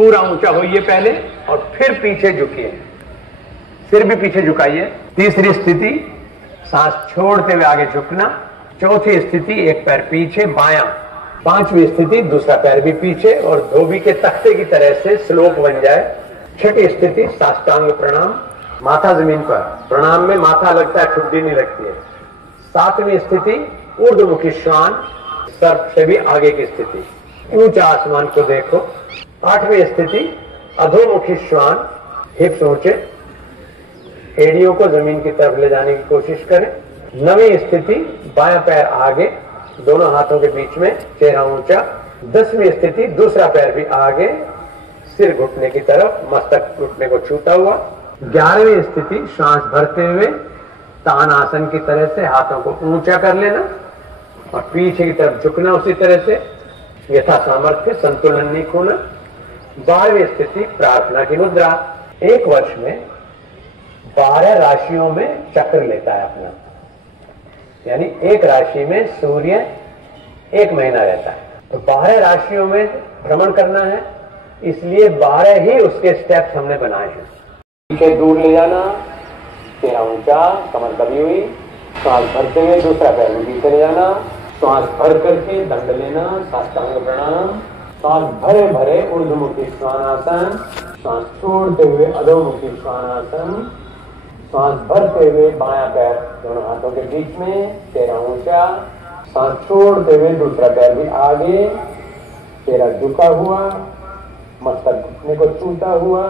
पूरा ऊंचा होइए पहले और फिर पीछे झुकिए, सिर भी पीछे झुकाइए। तीसरी स्थिति सांस छोड़ते हुए आगे झुकना। चौथी स्थिति एक पैर पीछे बायां। पांचवी स्थिति दूसरा पैर भी पीछे और धोबी के तख्ते की तरह से स्लोप बन जाए। छठी स्थिति साष्टांग प्रणाम, माथा जमीन पर, प्रणाम में माथा लगता है, ठुड्डी नहीं लगती है। सातवीं स्थिति ऊर्ध्वमुखी श्वान, सर से भी आगे की स्थिति, ऊंचा आसमान को देखो। आठवीं स्थिति अधोमुखी श्वान, हिप्स ऊंचे, एड़ियों को जमीन की तरफ ले जाने की कोशिश करें। नवीं स्थिति बायां पैर आगे, दोनों हाथों के बीच में, चेहरा ऊंचा। 10वीं स्थिति दूसरा पैर भी आगे, सिर घुटने की तरफ, मस्तक घुटने को छूता हुआ। 11वीं स्थिति सांस भरते हुए तान आसन की तरह से हाथों को ऊंचा कर लेना और पीछे की तरफ झुकना, उसी तरह से यथा सामर्थ्य, संतुलन नहीं खोना। 12वीं स्थिति प्रार्थना की मुद्रा। एक वर्ष में 12 राशियों में चक्र लेता है अपना, यानी एक राशि में सूर्य एक महीना रहता है, तो 12 राशियों में भ्रमण करना है, इसलिए 12 ही उसके स्टेप्स हमने बनाए हैं। पीछे दूर ले जाना, चेहरा ऊंचा, कमर दबी हुई, सांस भरते हुए दूसरा पैर भी पीछे ले जाना, सांस भर करके दंड लेना, साष्टांग प्रणाम, सांस भरे भरे ऊर्ध्वमुखी श्वानासन, सांस छोड़ते हुए अधोमुखी श्वानासन, सांस भरते हुए बायां पैर दोनों हाथों के बीच में, चेहरा ऊंचा, सांस छोड़ते हुए दूसरा पैर भी आगे, चेहरा झुका हुआ, मस्तक घुटने को छूता हुआ,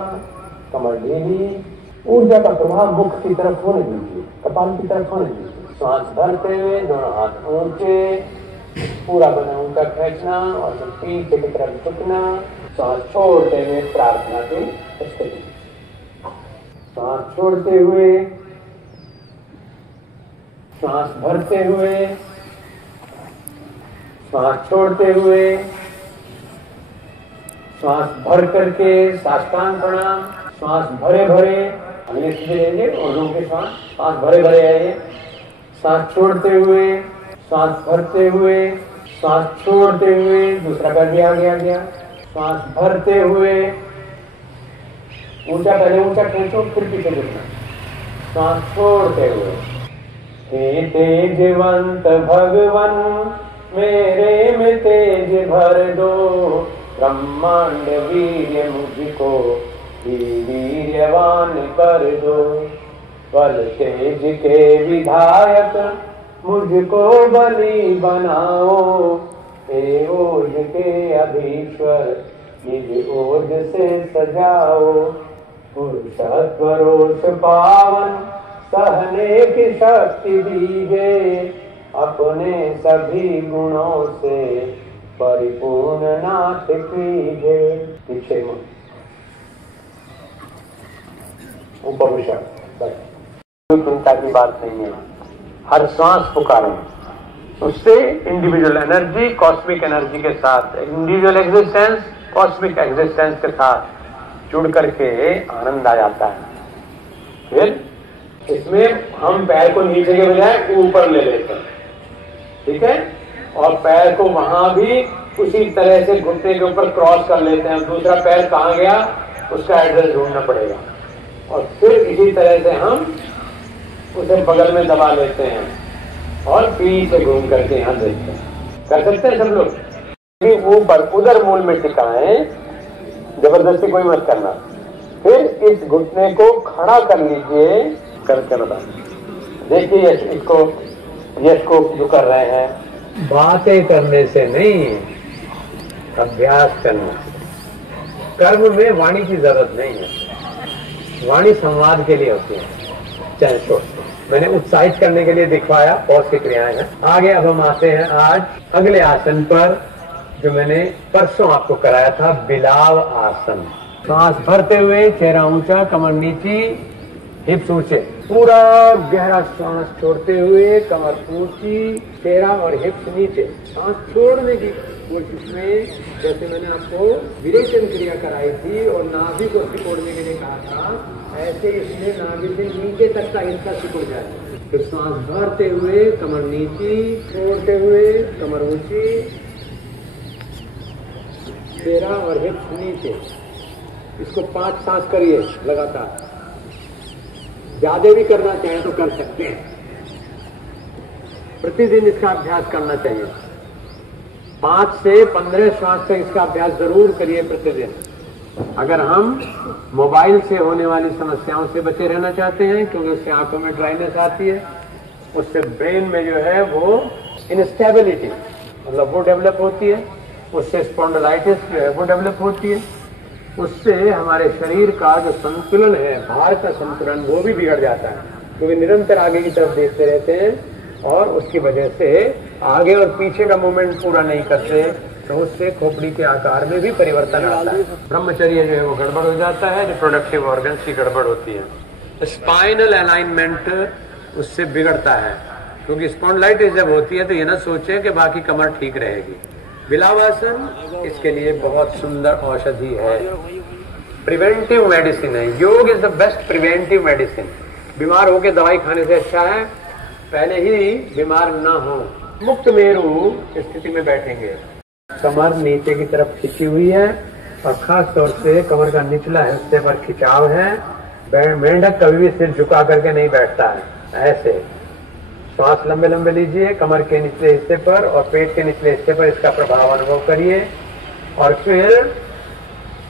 कमर ढीली। ऊर्जा का प्रभाव मुख की तरफ होने दीजिए, कपाल की तरफ होने दीजिए। सांस भरते हुए दोनों हाथ ऊंचे, पूरा बना ऊंचा खींचना और फिर पीछे की तरफ झुकना। सांस छोड़ते हुए प्रार्थना की स्थिति, सांस छोड़ते हुए, सांस भरते हुए, सांस छोड़ते हुए, सांस भर करके साष्टांग प्रणाम, सांस भरे भरे, अगली स्थिति लेंगे और के सांस भरे भरे आइए, सांस छोड़ते हुए, सांस भरते हुए, सांस छोड़ते हुए, दूसरा पैर भी आगे आ गया, सांस भरते हुए, ऊंचा पहले ऊंचा खींचो फिर पीछे झुकना, सांस छोड़ते हुए। हे तेजवंत भगवन मेरे में तेज भर दो, ब्रह्मांड वीर्य मुझको वीर्यवान कर दो, बल तेज के विधायक मुझको बलि बनाओ, हे ओज के अधीश्वर निज ओज से सजाओ, पुरुषत्व रोष पावन सहने की शक्ति दीजिए, अपने सभी गुणों से परिपूर्ण नाथ कीजिए। पीछे मुड़, ऊपर कोई चिंता की बात नहीं है, हर सांस पुकारें, उससे इंडिविजुअल एनर्जी कॉस्मिक एनर्जी के साथ, इंडिविजुअल एग्जिस्टेंस कॉस्मिक एग्जिस्टेंस के साथ जुड़ करके आनंद आ जाता है। फिर इसमें हम पैर को नीचे के बजाय ऊपर ले लेते हैं, ठीक है, और पैर को वहां भी उसी तरह से घुटने के ऊपर क्रॉस कर लेते हैं। दूसरा पैर कहाँ गया उसका एड्रेस ढूंढना पड़ेगा और फिर इसी तरह से हम उसे बगल में दबा लेते हैं और पीछे घूम करके यहाँ देखते हैं। कर सकते हैं सब लोग। ऊपर उधर मूल में टिकाएं, जबरदस्ती कोई मत करना। फिर इस घुटने को खड़ा कर लीजिए, करके बता देखिए यश को जो कर रहे हैं, बातें करने से नहीं, अभ्यास करने से। कर्म में वाणी की जरूरत नहीं है, वाणी संवाद के लिए होती है। चल छोड़, मैंने उत्साहित करने के लिए दिखवाया, पौष की क्रियाएं हैं। आगे अब हम आते हैं आज अगले आसन पर, जो मैंने परसों आपको कराया था, बिलाव आसन। सांस भरते हुए चेहरा ऊंचा, कमर नीची, हिप्स ऊंचे, पूरा गहरा सांस छोड़ते हुए कमर ऊंची, चेहरा और हिप्स नीचे। सांस छोड़ने की कोशिश में, जैसे मैंने आपको विरेचन क्रिया कराई थी और नाभि को सिकोड़ने के लिए कहा था, ऐसे इसमें नाभि से नीचे तक का हिस्सा सिकुड़ जाए। फिर सांस भरते हुए कमर नीची, छोड़ते हुए कमर ऊंची, चेहरा और हिप्स नीचे, इसको 5 सांस करिए लगातार। ज्यादा भी करना चाहें तो कर सकते हैं। प्रतिदिन इसका अभ्यास करना चाहिए। 5 से 15 श्वास तक इसका अभ्यास जरूर करिए प्रतिदिन। अगर हम मोबाइल से होने वाली समस्याओं से बचे रहना चाहते हैं, क्योंकि उससे आंखों में ड्राइनेस आती है, उससे ब्रेन में जो है वो इनस्टेबिलिटी मतलब वो डेवलप होती है, उससे स्पॉन्डिलाइटिस जो है वो डेवलप होती है, उससे हमारे शरीर का जो संतुलन है, भार का संतुलन, वो भी बिगड़ जाता है, क्योंकि निरंतर आगे की तरफ देखते रहते हैं और उसकी वजह से आगे और पीछे का मूवमेंट पूरा नहीं करते, तो उससे खोपड़ी के आकार में भी परिवर्तन आता है। ब्रह्मचर्य जो है वो गड़बड़ हो जाता है, रिप्रोडक्टिव ऑर्गन्स की गड़बड़ होती है। स्पाइनल अलाइनमेंट उससे बिगड़ता है, क्योंकि स्पॉन्डिलाइटिस जब होती है तो ये ना सोचे कि बाकी कमर ठीक रहेगी। विलावासन इसके लिए बहुत सुंदर औषधि है, प्रिवेंटिव मेडिसिन है। योग is the best preventive medicine. बीमार होकर दवाई खाने से अच्छा है पहले ही बीमार ना हो। मुक्त मेरू स्थिति में बैठेंगे, कमर नीचे की तरफ खिंची हुई है और खास तौर से कमर का निचला हिस्से पर खिंचाव है। मेंढक कभी भी सिर झुका करके नहीं बैठता है, ऐसे श्वास लंबे लंबे लीजिए कमर के निचले हिस्से पर और पेट के निचले हिस्से पर, इसका प्रभाव अनुभव करिए और फिर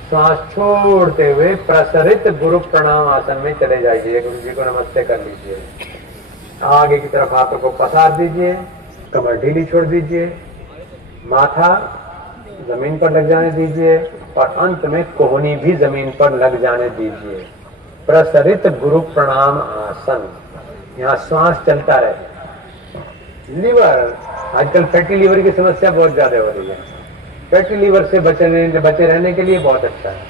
श्वास छोड़ते हुए प्रसरित गुरु प्रणाम आसन में चले जाइए। गुरु जी को नमस्ते कर लीजिए, आगे की तरफ हाथों को पसार दीजिए, कमर ढीली छोड़ दीजिए, माथा जमीन पर लग जाने दीजिए और अंत में कोहनी भी जमीन पर लग जाने दीजिए। प्रसरित गुरु प्रणाम आसन, यहाँ श्वास चलता रहे। लीवर, आजकल फैटी लीवर की समस्या बहुत ज्यादा हो रही है। फैटी लीवर से बचे रहने के लिए बहुत अच्छा है,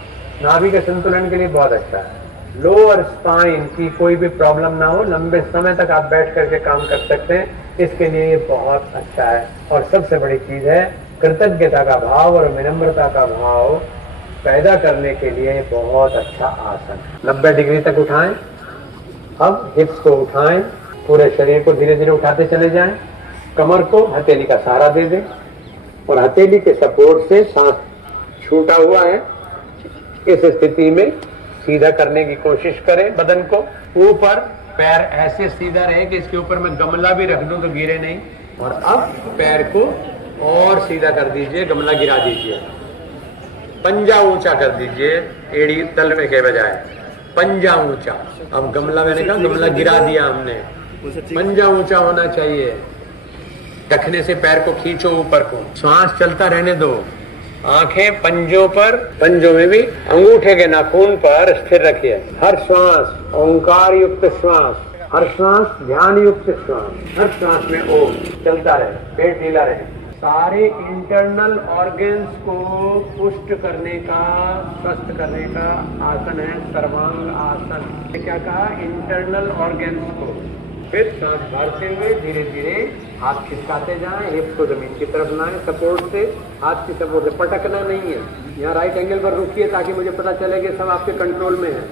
नाभि के संतुलन के लिए बहुत अच्छा है। लोअर स्पाइन की कोई भी प्रॉब्लम ना हो, लंबे समय तक आप बैठ करके काम कर सकते हैं, इसके लिए ये बहुत अच्छा है। और सबसे बड़ी चीज है कृतज्ञता का भाव और विनम्रता का भाव पैदा करने के लिए बहुत अच्छा आसन। 90 डिग्री तक उठाएं। अब हिप्स को उठाएं, पूरे शरीर को धीरे धीरे उठाते चले जाएं। कमर को हथेली का सहारा दे दें और हथेली के सपोर्ट से सांस छूटा हुआ है, इस स्थिति में सीधा करने की कोशिश करें बदन को। ऊपर पैर ऐसे सीधा रहे कि इसके ऊपर मैं गमला भी रख दूं तो गिरे नहीं। और अब पैर को और सीधा कर दीजिए, गमला गिरा दीजिए। पंजा ऊंचा कर दीजिए, एड़ी तलवे के बजाय पंजा ऊंचा। अब गमला, मैंने कहा गमला गिरा दिया हमने, पंजा ऊंचा होना चाहिए। टखने से पैर को खींचो ऊपर को, श्वास चलता रहने दो। आंखें पंजों पर, पंजों में भी अंगूठे के नाखून पर स्थिर रखिए। हर श्वास ओंकार युक्त श्वास, हर श्वास ध्यान युक्त श्वास, हर श्वास में ओम चलता रहे, पेट ढीला रहे। सारे इंटरनल ऑर्गन्स को पुष्ट करने का, स्वस्थ करने का आसन है सर्वांग आसन। क्या कहा? इंटरनल ऑर्गन्स को। फिर सांस भरते हुए धीरे धीरे हाथ खिसकाते जाएं, हिप्स को जमीन की तरफ लाएं, सपोर्ट से, हाथ की सपोर्ट से। पटकना नहीं है। यहाँ राइट एंगल पर रुकिए ताकि मुझे पता चले कि सब आपके कंट्रोल में है।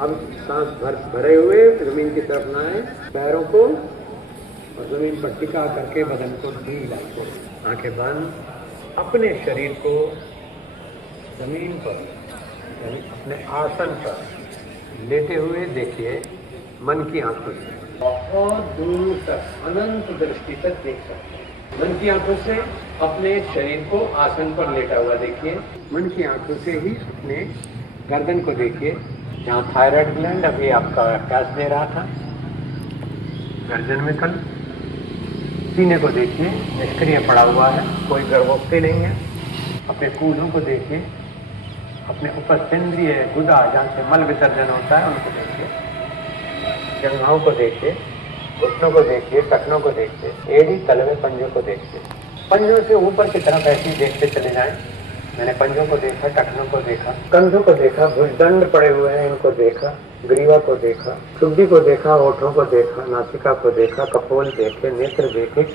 अब सांस भरे हुए जमीन की तरफ लाएं, पैरों को और जमीन पर टिका करके बदन को ढीला करें। आंखें बंद, अपने शरीर को जमीन पर यानी अपने आसन पर लेटे हुए देखिए, मन की आंखों से बहुत दूर तक, अनंत दृष्टि तक देख सकते हैं। मन की आंखों से अपने शरीर को आसन पर लेटा हुआ देखिए। मन की आंखों से ही अपने गर्दन को देखिए, जहाँ थायराइड ग्लैंड अभी आपका अभ्यास दे रहा था, गर्दन में कल। सीने को देखिए, निष्क्रिय पड़ा हुआ है, कोई गर्भोक्ति नहीं है। अपने कूल्हों को देखिए, अपने उपस्थेंद्रिय गुदा जहाँ से मल विसर्जन होता है उनको देखिए, जंघाओं को देखिए, घुटनों को देखिए, टखनों को देखिए, एड़ी तलवे पंजों को देखिए। पंजों से ऊपर की तरफ ऐसे ही देखते चले जाएं। मैंने पंजों को देखा, टखनों को देखा, कंधों को देखा, भुजदंड पड़े हुए हैं इनको देखा, ग्रीवा को देखा, शुद्धि को देखा, होठों को देखा, नासिका को देखा, कपोल देखे, नेत्र देखे,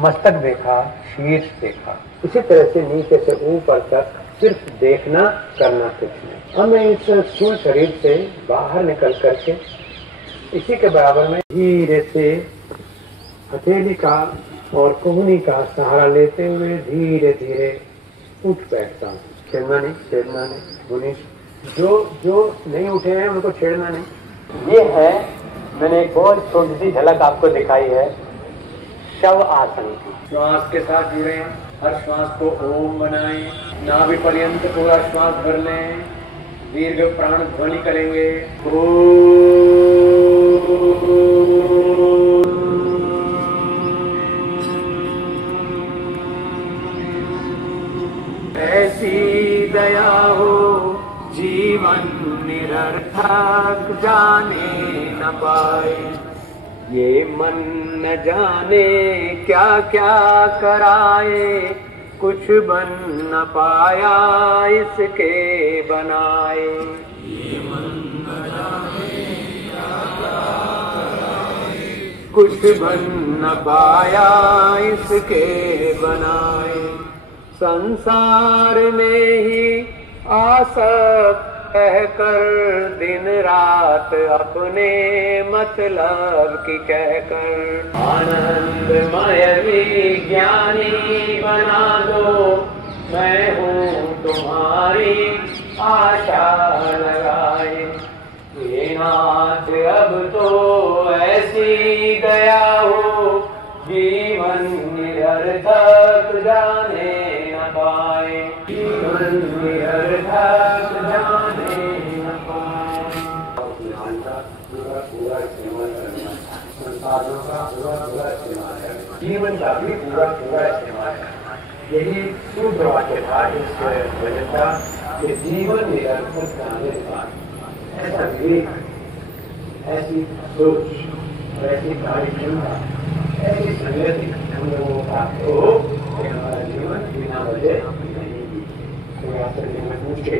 मस्तक देखा, शीर्ष देखा। इसी तरह से नीचे से ऊपर तक सिर्फ देखना, करना कुछ नहीं। अब मैं इस स्थूल शरीर से बाहर निकल करके इसी के बराबर में धीरे से हथेली का और कोहनी का सहारा लेते हुए धीरे धीरे उठ बैठता हूँ। छेदना नहीं, छेदना नहीं, मुनीष जो नहीं उठे हैं उनको छेड़ना नहीं। ये है, मैंने एक बहुत छोटी सी झलक आपको दिखाई है शव आसन की। श्वास के साथ जुड़े, हर श्वास को ओम बनाएं, नाभि पर्यंत पूरा श्वास भर लें, दीर्घ प्राण ध्वनि करेंगे। ऐसी दया हो जीवन निरर्थक जाने न पाए, ये मन न जाने क्या क्या कराए, कुछ बन न पाया इसके बनाए। ये मन न जाने क्या क्या कराए, कुछ बन न पाया इसके बनाए। संसार में ही आसक्त कहकर दिन रात अपने मतलब की कहकर, आनंदमय विज्ञानी बना दो, मैं हूँ तुम्हारी आशा लगाए। ये नाथ अब तो ऐसी दया हो जीवन निरर्थक जाने न पाए, जीवन निरर्थक जाने न पाए। पूरा इस्तेमाल करना, संसाधनों का पूरा इस्तेमाल करना, जीवन का भी पूरा इस्तेमाल करना, यही शुद्ध वाक्य था इस वजह का कि जीवन निरर्थक जाने पाए। ऐसा विवेक, ऐसी सोच, ऐसी कार्यक्षमता, ऐसी संगति हम लोगों का हो कि हमारा जीवन बिना वजह नहीं। तो आपसे मैं पूछे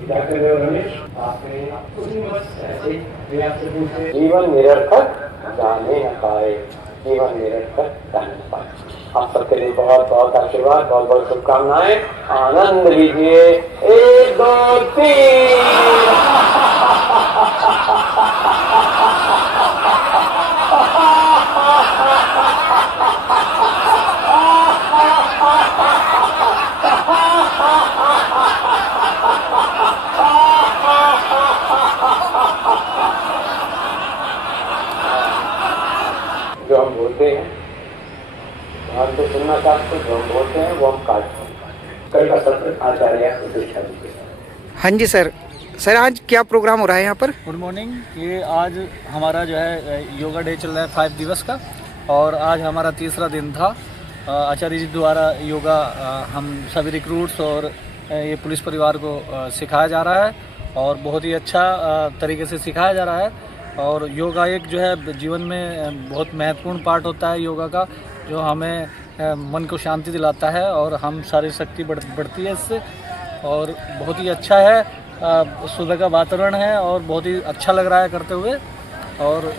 क्या कर रहे हो रमेश, आपने कुछ बस ऐसे ही आपसे पूछे, जीवन निरर्थक जाने न पाए, जीवन निरर्थक जाने न पाए। आप सबके लिए बहुत बहुत आशीर्वाद, बहुत बहुत शुभकामनाएं, आनंद लीजिए। 1 2 3। जो हम बोलते हैं, ध्यान से सुनना चाहते हैं, जो हम बोलते हैं वो हम काटते हैं। कल का सत्र आचार्य प्रतिष्ठा जी के साथ। हाँ जी सर, आज क्या प्रोग्राम हो रहा है यहाँ पर? Good morning. ये आज हमारा जो है योगा डे चल रहा है 5 दिवस का, और आज हमारा तीसरा दिन था। आचार्य जी द्वारा योगा हम सभी रिक्रूट्स और ये पुलिस परिवार को सिखाया जा रहा है, और बहुत ही अच्छा तरीके से सिखाया जा रहा है। और योगा एक जो है जीवन में बहुत महत्वपूर्ण पार्ट होता है योगा का, जो हमें मन को शांति दिलाता है और हम शारीरिक शक्ति बढ़ती है इससे, और बहुत ही अच्छा है। सुबह का वातावरण है और बहुत ही अच्छा लग रहा है करते हुए, और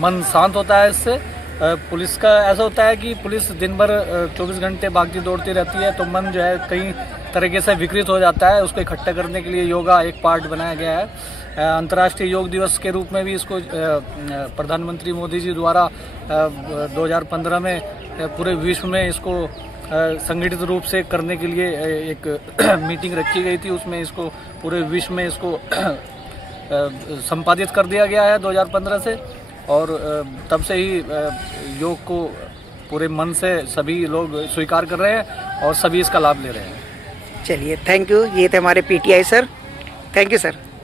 मन शांत होता है इससे। पुलिस का ऐसा होता है कि पुलिस दिन भर 24 घंटे भागती दौड़ती रहती है, तो मन जो है कई तरीके से विकृत हो जाता है। उसको इकट्ठा करने के लिए योगा एक पार्ट बनाया गया है। अंतर्राष्ट्रीय योग दिवस के रूप में भी इसको प्रधानमंत्री मोदी जी द्वारा 2015 में पूरे विश्व में इसको संगठित रूप से करने के लिए एक मीटिंग रखी गई थी। उसमें इसको पूरे विश्व में इसको संपादित कर दिया गया है 2015 से, और तब से ही योग को पूरे मन से सभी लोग स्वीकार कर रहे हैं और सभी इसका लाभ ले रहे हैं। चलिए, थैंक यू। ये थे हमारे PTI sir. Thank you sir.